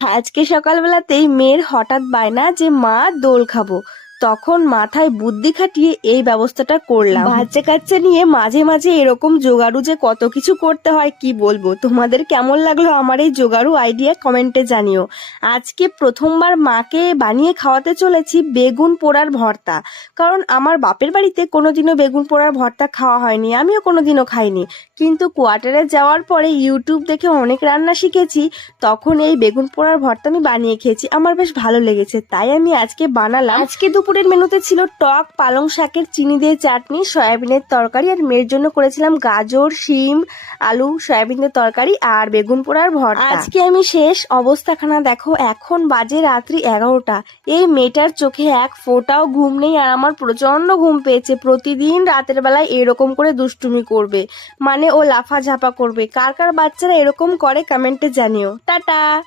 আজকে সকালবেলাতেই মেয়ের হঠাৎ বায়না যে মা দোল খাবো। তখন মাথায় বুদ্ধি খাটিয়ে এই ব্যবস্থাটা করলাম। বাচ্চা কাচ্চা নিয়ে মাঝে মাঝে এরকম জোগাড়ু যে কত কিছু করতে হয় কি বলবো। তোমাদের কেমন লাগলো আমার এই জোগাড়ু আইডিয়া কমেন্টে জানিও। আজকে প্রথমবার মাকে বানিয়ে খাওয়াতে চলেছি বেগুন পোড়ার ভর্তা। কারণ আমার বাপের বাড়িতে কোনোদিনও বেগুন পোড়ার ভর্তা খাওয়া হয়নি, আমিও কোনোদিনও খাইনি। কিন্তু কোয়ার্টারে যাওয়ার পরে ইউটিউব দেখে অনেক রান্না শিখেছি। তখন এই বেগুন পোড়ার ভর্তা আমি বানিয়ে খেয়েছি, আমার বেশ ভালো লেগেছে, তাই আমি আজকে বানালাম। আজকে দুপুরের মেনুতে ছিল টক পালং শাকের চিনি দিয়ে চাটনি, সয়াবিনের তরকারি, আর মেয়ের জন্য করেছিলাম গাজর শিম আলু সয়াবিনের তরকারি আর বেগুন পোড়ার ভর্তা। আজকে আমি শেষ অবস্থাখানা দেখো, এখন বাজে রাত্রি 11টা। এই মেয়েটার চোখে এক ফোঁটাও ঘুম নেই আর আমার প্রচন্ড ঘুম পেয়েছে। প্রতিদিন রাতের বেলায় এরকম করে দুষ্টুমি করবে, মানে ও লাফা ঝাপা করবে। কার কার বাচ্চারা এরকম করে কমেন্টে জানিও। টাটা।